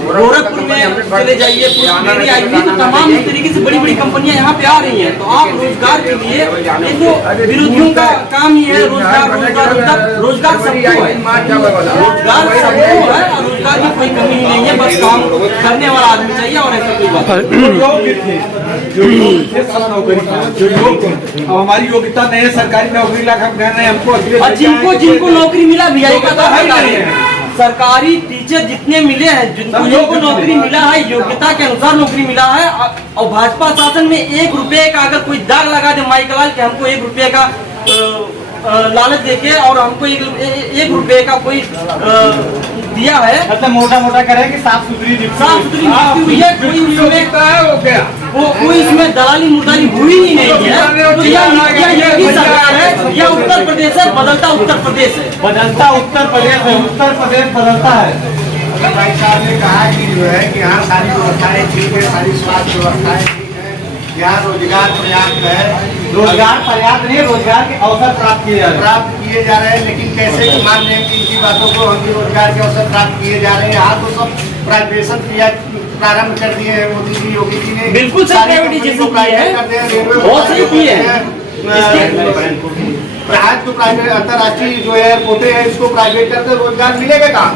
गोरखपुर में चले जाइए, फेरी आई हुई है, तो तमाम तरीके से बड़ी बड़ी कंपनियां यहाँ पे आ रही हैं। तो आप रोजगार के लिए, ये तो विरोधियों का काम ही है, रोजगार रोजगार रोजगार सबको है, रोजगार सबको है, और रोजगार की कोई कमी ही नहीं है, बस काम करने वाला आदमी चाहिए और ऐसा कोई बात अब हमारी योग्यता नहीं है, सरकारी नौकरी लगा कहना हमको। और जिनको नौकरी मिला वीआई का तो है, सरकारी टीचर जितने मिले हैं, जिनको नौकरी मिला है योग्यता के अनुसार नौकरी मिला है। और भाजपा शासन में 1 रुपए का अगर कोई दाग लगा दे माइकलाल कि हमको 1 रुपए का लालच देके और हमको 1 रुपए का कोई दिया है, मतलब मोटा करें कि साफ सुथरी नियुक्ति हुई है, कोई इसमें दलाली मुर्दाली हुई ही नहीं है। तो यह योगी सरकार है, यह उत्तर प्रदेश है, बदलता उत्तर प्रदेश है, बदलता उत्तर प्रदेश है, उत्तर प्रदेश बदलता है। भाई साहब ने कहा कि जो है कि यहाँ सारी व्यवस्थाएं ठीक है, सारी स्वास्थ्य व्यवस्थाएं ठीक है, यहाँ रोजगार पर्याप्त है। रोजगार पर्याप्त नहीं, रोजगार के अवसर प्राप्त किए जा रहे हैं, लेकिन कैसे कि मान लें कि इनकी बातों को हम भी रोजगार के अवसर प्राप्त किए जा रहे हैं। यहाँ तो सब प्राइवेशन किया प्रारंभ कर दिए हैं मोदी जी, योगी जी ने बिल्कुल सही प्राइवेटाइजेशन किए हैं, बहुत सही किए हैं। जो प्राइवेट अंतर्राष्ट्रीय जो एयरपोर्टे है इसको प्राइवेट करके रोजगार मिलेगा कहाँ?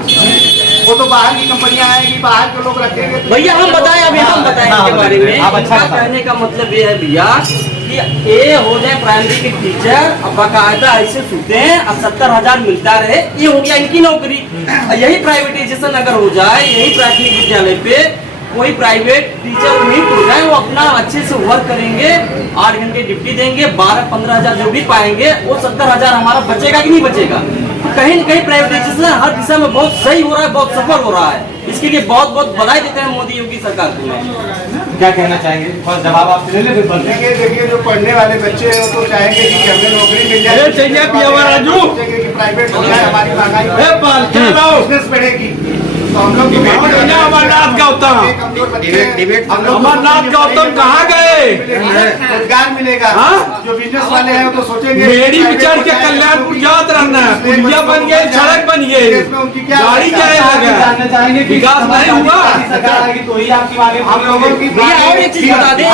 वो तो बाहर की कंपनियां आएंगी, बाहर के लोग रखेंगे। भैया हम बताएं, अभी हम बताएं इसके बारे में। इनका कहने का मतलब ये है भैया कि ये हो जाए प्राइमरी के टीचर, अब बाकायदा ऐसे सुनते हैं, अब 70,000 मिलता रहे, ये हो गया इनकी नौकरी। यही प्राइवेटाइजेशन अगर हो जाए, यही प्राथमिक विद्यालय पे कोई प्राइवेट टीचर नियुक्त हो जाए, वो अपना अच्छे से वर्क करेंगे, 8 घंटे ड्यूटी देंगे, 12-15 हजार जो भी पाएंगे, वो 70,000 हमारा बचेगा कि नहीं बचेगा? कहीं न कहीं प्राइवेटाइजेशन हर दिशा में बहुत सही हो रहा है, बहुत सफल हो रहा है। इसके लिए बहुत बहुत बधाई देते हैं मोदी योगी सरकार को। क्या कहना चाहेंगे? फर्स्ट जवाब आप ले ले, फिर बोलेंगे। देखिए जो पढ़ने वाले बच्चे हैं वो तो चाहेंगे कि हमें नौकरी मिल जाए, प्राइवेट हो जाए, हमारी महंगाई बिजनेस बढ़ेगी। तो हम लोग अमरनाथ गौतम, अमरनाथ गौतम कहाँ गए? रोजगार मिलेगा। जो बिजनेस वाले हैं वो तो सोचेंगे मेरी विचार के कल्याणपुर जात रहना है, पुलिया बन गए, सड़क बन गई, गाड़ी जाए जानना चाहेंगे कि विकास नहीं हुआ। सरकार आएगी तो ही आपकी मांगे। हम लोगों की और एक चीज बता दें,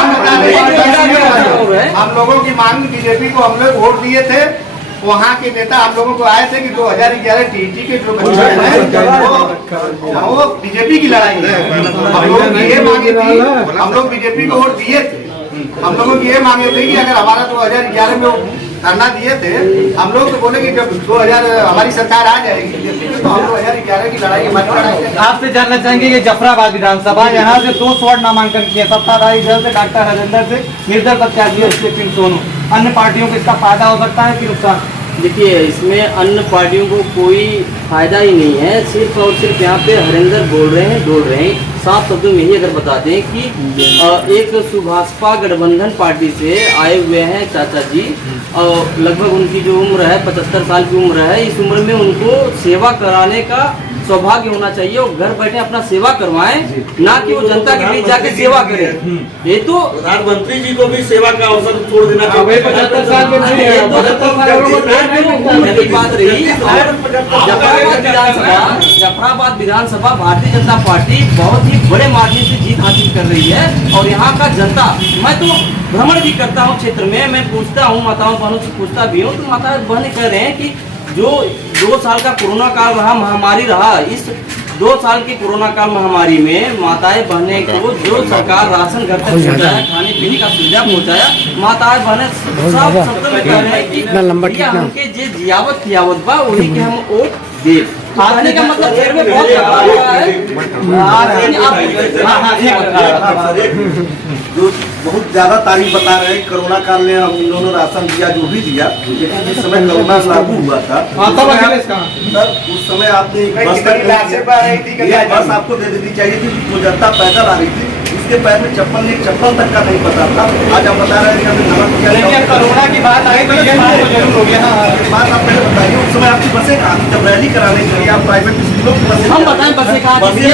हम लोगों की मांग बीजेपी को हम लोग वोट दिए थे, वहाँ के नेता हम लोगों को आए थे कि 2011 टीटी के जो बच्चे हैं वो बीजेपी की लड़ाई है। हम लोग ये मांगे थी, हम लोग बीजेपी को वोट दिए थे, हम लोगों की ये मांगे थे कि अगर हमारा 2011 में धरना दिए थे। हम लोग तो बोले कि जब 2000 हमारी सरकार आ जाएगी तो हम 2011 की लड़ाई हमारी लड़ाई है। आपसे जानना चाहेंगे कि जफराबाद विधानसभा यहाँ से 2 स्वर्ण नामांकन किए, सत्ताधारी दल से डॉक्टर हरेंद्र से, निर्दल प्रत्याशी स्टीफन सोनू। अन्य पार्टियों को इसका फायदा हो सकता है कि नुकसान? देखिए, इसमें अन्य पार्टियों को कोई फायदा ही नहीं है। सिर्फ और सिर्फ यहाँ पे हरेंद्र बोल रहे हैं। साफ शब्दों में ही अगर बता दें कि एक सुभाषपा गठबंधन पार्टी से आए हुए हैं चाचा जी, और लगभग उनकी जो उम्र है 75 साल की उम्र है। इस उम्र में उनको सेवा कराने का सौभाग्य होना चाहिए और घर बैठे अपना सेवा करवाएं, ना कि वो जनता के बीच जाके सेवा करें। ये तो प्रधानमंत्री जी को भी सेवा का अवसर छोड़ देना चाहिए। बात रही जफराबाद विधानसभा भारतीय जनता पार्टी बहुत ही बड़े मार्जिन से जीत हासिल कर रही है। और यहाँ का जनता, मैं तो भ्रमण भी करता हूँ क्षेत्र में, मैं पूछता हूँ माताओं बहनों से, पूछता भी हूँ, तो माता बहनें कह रहे हैं कि जो 2 साल का कोरोना काल रहा, महामारी रहा, इस 2 साल की कोरोना काल महामारी में माताएं बहनें को जो सरकार राशन घर तक पहुँचाया, खाने पीने का सुविधा पहुँचाया, माताएं बहनें सब शब्दों में कह रहे हैं कि भैया हमके जे जियावत खियावत बा वही के हम वोट दे। कहने का मतलब शेर में बहुत जो बहुत ज्यादा तारीफ बता रहे हैं, कोरोना काल में हम इन्होंने राशन दिया, जो भी दिया, लेकिन जिस समय कोरोना लागू हुआ था सर, उस समय आपने बस आपको दे देनी चाहिए थी। जो जनता पैदल आ रही थी उसके पैर में चप्पल तक का नहीं पता था। आज आप बता रहे हैं कोरोना की बात आई तो ये बात जरूर हो गया। बात आप पहले बताइए, उस समय आपकी बसें कहाँ थी? जब रैली कराने के लिए आप प्राइवेट स्कूलों की बसें, हम बताएं बसें कहाँ थी?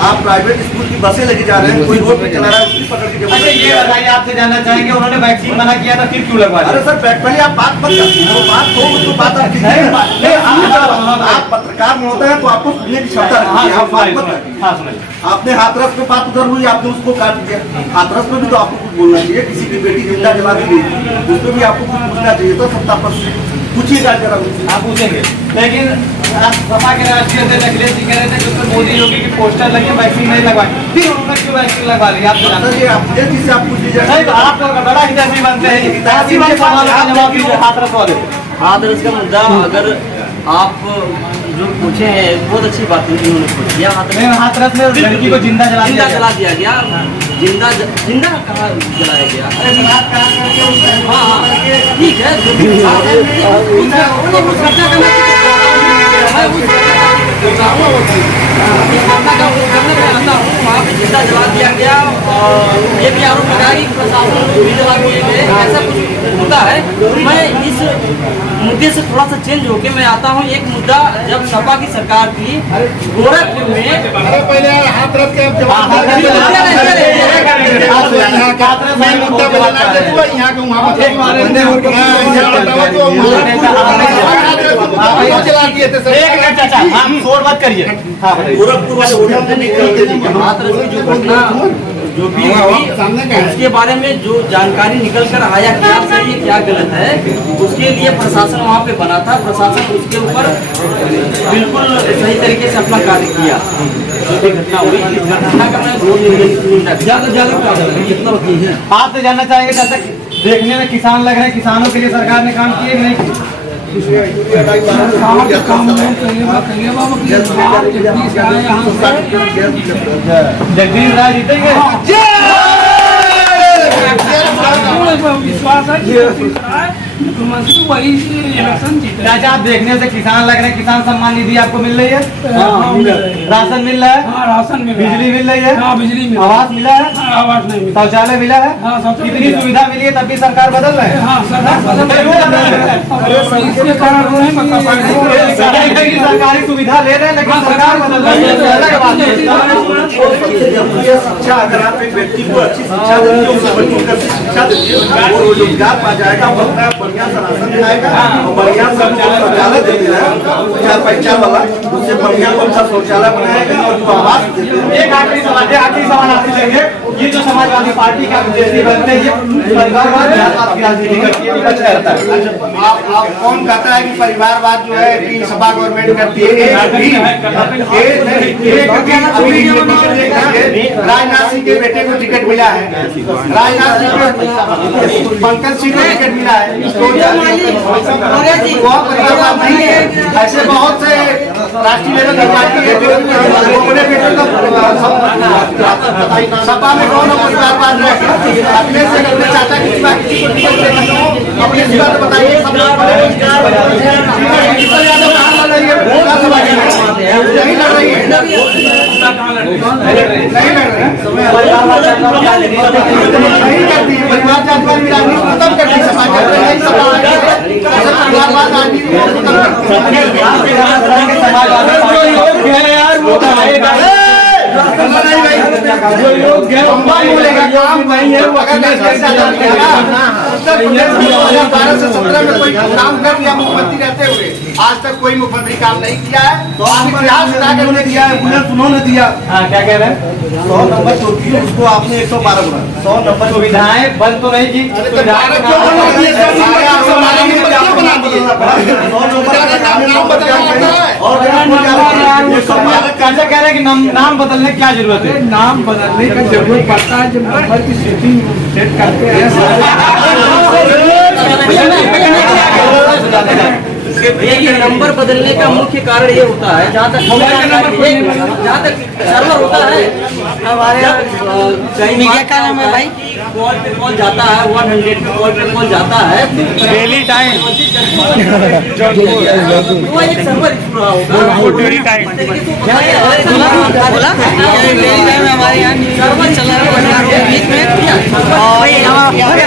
आप प्राइवेट स्कूल की बसें लेके जा रहे हैं, कोई रोड पे चला रहा है उसकी पकड़ के। अच्छा ये बताइए, आपसे जानना चाहेंगे उन्होंने वैक्सीन मना किया था, फिर क्यों लगवा दिया? अरे सर पहले आप बात मत करते, वो बात हो तो बात आप आप पत्रकार में होता है तो आपको सुनने की क्षमता रखती है, आप बात मत करते। आपने हाथरस में बात उधर हुई, आपने उसको काट दिया। हाथरस में भी तो आपको कुछ बोलना चाहिए, किसी की बेटी जिंदा जला दी गई, उसमें भी आपको कुछ पूछना चाहिए। तो सत्ता पक्ष पूछिएगा जरा, आप पूछेंगे। लेकिन सपा के राष्ट्रीय अध्यक्ष अखिलेश जी कह रहे थे कि मोदी योगी की पोस्टर लगे, वैक्सीन नहीं लगवाई, फिर उन्होंने क्यों वैक्सीन लगवा ली? आप चीज से आप पूछ लीजिएगा। नहीं तो आप लोग बड़ा हितैषी बनते हैं, हाथरस का मुद्दा अगर आप जो पूछे हैं बहुत अच्छी बात है, उन्होंने पूछ लिया। हाथरस में लड़की को जिंदा जला दिया गया। जिंदा कहाँ जलाया गया? हाँ ठीक है, वहाँ पे जिंदा जला दिया गया और ये भी आरोप लगाया कि प्रशासन भी जला दिए गए, ऐसा कुछ मुद्दा है। मैं इस मुद्दे से थोड़ा सा चेंज होके मैं आता हूँ। एक मुद्दा जब सपा की सरकार थी गोरखपुर में, शोर मत करिए। गोरखपुर वाले जो घटना जो भी हुई उसके बारे में जो जानकारी निकल कर आया, क्या सही है क्या गलत है, उसके लिए प्रशासन वहाँ पे बना था। प्रशासन उसके ऊपर बिल्कुल सही तरीके से अपना कार्य किया। जो भी घटना हुई, इस घटना का मैं कितना है। आपसे जानना चाहेंगे चाचा, देखने में किसान लग रहे हैं, किसानों के लिए सरकार ने काम किए नहीं किए? जगदीश राय जीतेंगे? विश्वास है मुख्यमंत्री वही इलेक्शन जीते। चाचा आप देखने से किसान लग रहे हैं, किसान सम्मान निधि आपको मिल रही है? राशन मिल रहा है? राशन मिल, बिजली मिल रही है? बिजली मिल, आवास मिला है? आवास नहीं मिला, शौचालय मिला है? कितनी सुविधा मिली है, तब भी सरकार बदल रहे हैं। इसके कारण नहीं बता पाएंगे, सरकारी सुविधा ले रहे हैं लेकिन सरकार बदल रही है। शिक्षा, अगर आप एक व्यक्ति को अच्छी शिक्षा देंगे, उसे बच्चों को शिक्षा देंगे, वो रोजगार पा जाएगा, बढ़िया सा राशन दिलाएगा और बढ़िया शौचालय दे देगा। 4x4 वाला, उससे बढ़िया कौन सा शौचालय बनाएगा और जो आवास देते हैं। एक आखिरी सवाल आपसे लेंगे। ये जो समाजवादी पार्टी का विदेशी बनते हैं, ये परिवारवाद की राजनीति करती है, विपक्ष रहता है। आप कौन कहता है कि परिवारवाद जो है 3 सपा गवर्नमेंट करती है? राजनाथ सिंह के बेटे को टिकट मिला है, राजनाथ सिंह को पंकज सिंह को टिकट मिला है, वह परिवारवाद नहीं है। ऐसे बहुत से राष्ट्रीय लेवल की पार्टी है जो अपने बेटे को सपा में कौन परिवारवाद है? अपने से अपने चाचा की सिवा किसी को टिकट देना अपने सिवा तो बताइए। सब लोग नहीं लड़ रही है, नहीं करती है परिवार जातवाद की राजनीति खत्म करती है। सपा नहीं सपा परिवारवाद राजनीति को खत्म बोलेगा काम वही है। उत्तर प्रदेश में 2012 से 17 में कोई काम कर दिया मुख्यमंत्री रहते हुए, आज तक कोई मुख्यमंत्री काम नहीं किया है। तो आप इतिहास उन्होंने दिया है, उन्होंने दिया। क्या कह रहे हैं? 100 नंबर जो थी उसको आपने 112 बना, 100 नंबर सुविधाएं बंद तो नहीं की। कैसे कह रहे हैं कि नाम बदलने की क्या जरूरत है? नाम बदलने का जरूरत पड़ता है जब नंबर की सेटिंग सेट करते हैं। ये नंबर बदलने का मुख्य कारण ये होता है, जहाँ तक सर्वर होता है हमारे कहीं क्या नाम है भाई, कॉल पे कॉल जाता है, 100 पे कॉल पे कॉल जाता है डेली टाइम, वो एक सर्वर इशू रहा होगा। डेली टाइम हमारे यहाँ सर्वर चल रहा है बीच में, और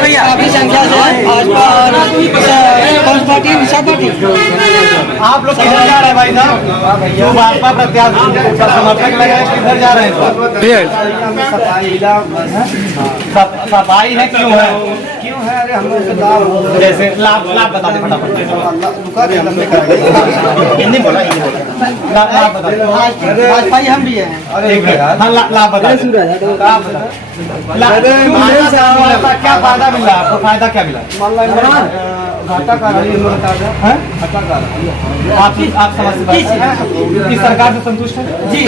भैया काफी संख्या से भाजपा और पार्टी आप लोग किधर जा रहे हैं भाई साहब? जो भाजपा प्रत्याशी समर्थक लगे हैं किधर जा रहे हैं? सफाई है, क्यों है? अरे हम लोग जैसे लाभ बता दे फटाफट। हिंदी बोला लाभ बता दे। भाजपाई हम भी हैं। एक मिनट, हाँ लाभ बता दे। क्या फायदा मिला आपको? फायदा क्या मिला? घाटा का आप समझ इस सरकार से संतुष्ट है? जी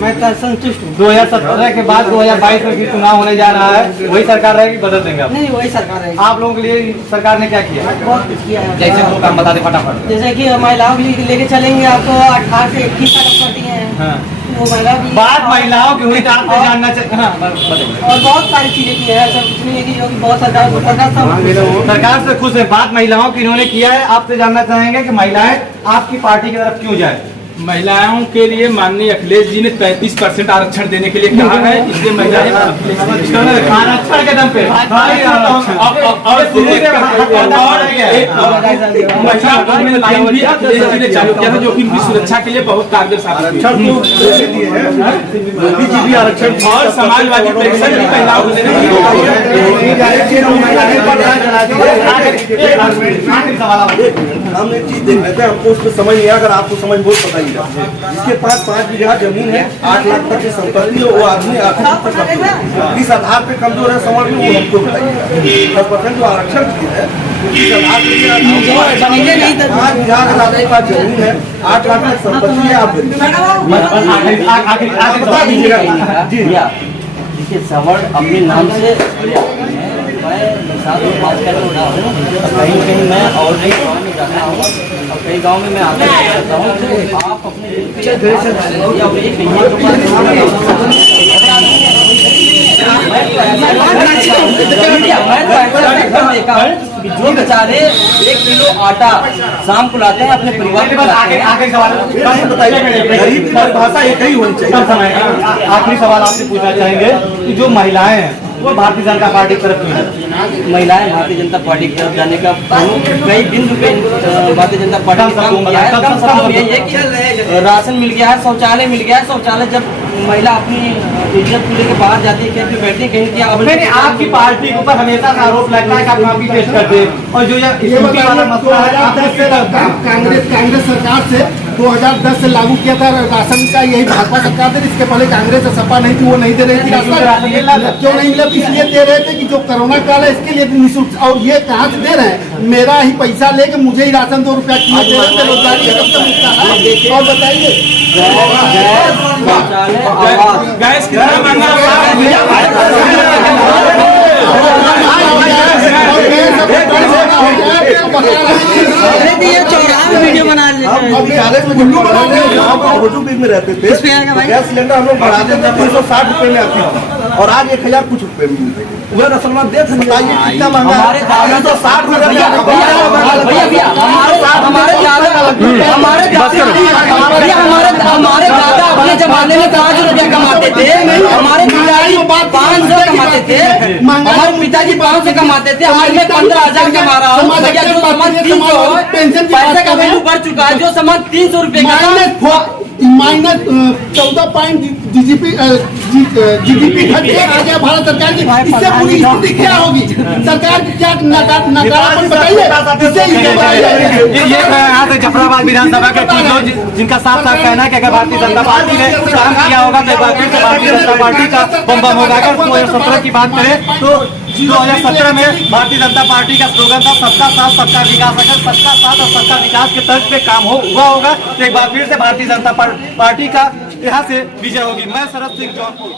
मैं संतुष्ट हूँ। 2017 के बाद 2022 में चुनाव होने जा रहा है, वही सरकार रहेगी, बदल देंगे आप? नहीं वही सरकार है। आप लोगों के लिए सरकार ने क्या किया? बहुत कुछ किया है। जैसे वो काम बता दे फटाफट। जैसे कि महिलाओं के लेके चलेंगे, आपको 18 से 21 तक कर दिए हैं। हाँ। वो महिला भी बात महिलाओं की हुई तो आपको जानना चाहिए। हाँ, बताइए। और बहुत सारी चीजें की है, सब कुछ नहीं है कि जो कि बहुत सरकार से खुश है। बात महिलाओं की इन्होंने किया है, आपसे जानना चाहेंगे कि महिलाएं आपकी पार्टी की तरफ क्यों जाए? महिलाओं के लिए माननीय अखिलेश जी ने 35% आरक्षण देने के लिए कहा है, इसलिए महिलाएं आरक्षण के दम पे लाइन भी अखिलेश जी ने चालू किया था, जो कि उनकी सुरक्षा के लिए बहुत कारगर साबित हुई। मोदी जी भी आरक्षण और समाजवादी पेंशन भी महिलाओं को देने हम एक चीज देख रहे थे, हमको उसमें समझ नहीं आया। अगर आपको समझ बहुत बताइएगा। इसके पास 5 बीघा जमीन है, 8 लाख तक की संपत्ति है, वो आदमी किस आधार पे कमजोर है समझ में, वो हमको बताइएगा। 10% जो आरक्षण की है किस आधार पे? 5 बीघा अगर आपके पास जमीन है, 8 लाख तक संपत्ति है, आप बता दीजिएगा। जी देखिए सवर्ण अपने नाम से कहीं कहीं मैं और कहीं गाँव में जाता हूँ और कई गाँव में मैं आता रहता हूँ, तो आप अपने देखा हूँ कि जो बेचारे 1 किलो आटा शाम को लाते हैं अपने परिवार के पास। आखिरी सवाल बताइए, गरीब की परिभाषा एक ही होनी चाहिए। आखिरी सवाल आपसे पूछना चाहेंगे कि जो महिलाएं हैं वो भारतीय जनता पार्टी की तरफ क्यों है? महिलाएं भारतीय जनता पार्टी की तरफ जाने का कई बिंदु पे भारतीय जनता पार्टी ने काम किया है। कम से कम यही है कि राशन मिल गया है, शौचालय मिल गया है। शौचालय जब महिला अपनी इज्जत को लेकर बाहर जाती है, खेत में बैठती है, कहीं क्या नहीं, आपकी पार्टी के ऊपर हमेशा आरोप लगता है कि आप कॉपी पेस्ट करते हैं। और जो ये वाला मसला है, कांग्रेस सरकार से 2010 से लागू किया था राशन का, यही भाजपा सरकार ने। इसके पहले कांग्रेस और सपा नहीं थी, वो नहीं दे रही थी राशन। क्यों नहीं मिला? इसलिए दे रहे थे कि जो कोरोना काल है इसके लिए निःशुल्क। और ये कहाँ से दे रहे हैं? मेरा ही पैसा लेके मुझे ही राशन 2 रुपया किलो दे रहे हैं। बेरोजगारी है, सबसे मुद्दा है। और बताइए गैस कितना महंगा वीडियो बना में रहते थे, गैस सिलेंडर हम लोग बढ़ाते थे 360 रुपए में आती थी, और आज 1000 कुछ रुपए में मिलते हैं। वह रसलमान देख बताइए कितना महंगा है। 360 रुपए हमारे दादा अपने जमाने में 5 रुपया कमाते थे, हमारे पिताजी 500 कमाते थे, हमारे पिताजी 500 कमाते थे, आज मैं 15,000 कमा रहा हूँ। भैया जो सामान 300 है, पैसे का वैल्यू बढ़ चुका है। जो सामान 300 रुपए का माइनस 14 पॉइंट जीडीपी घट गया आ गया भारत सरकार की। इससे पूरी स्थिति क्या होगी? सरकार की क्या नकारापन बताइए। ये यहाँ से जफराबाद विधानसभा के कुछ लोग जिनका साफ साफ कहना है कि अगर भारतीय जनता पार्टी ने काम किया होगा तो एक बार फिर से भारतीय जनता पार्टी का बम होगा। अगर 2017 की बात करें तो 2017 में भारतीय जनता पार्टी का स्लोगन था सबका साथ सबका विकास। अगर सबका साथ और सबका विकास के तर्ज पे काम हुआ होगा तो एक बार फिर से भारतीय जनता पार्टी का यहाँ से विजय होगी। मैं शरद सिंह जौनपुर।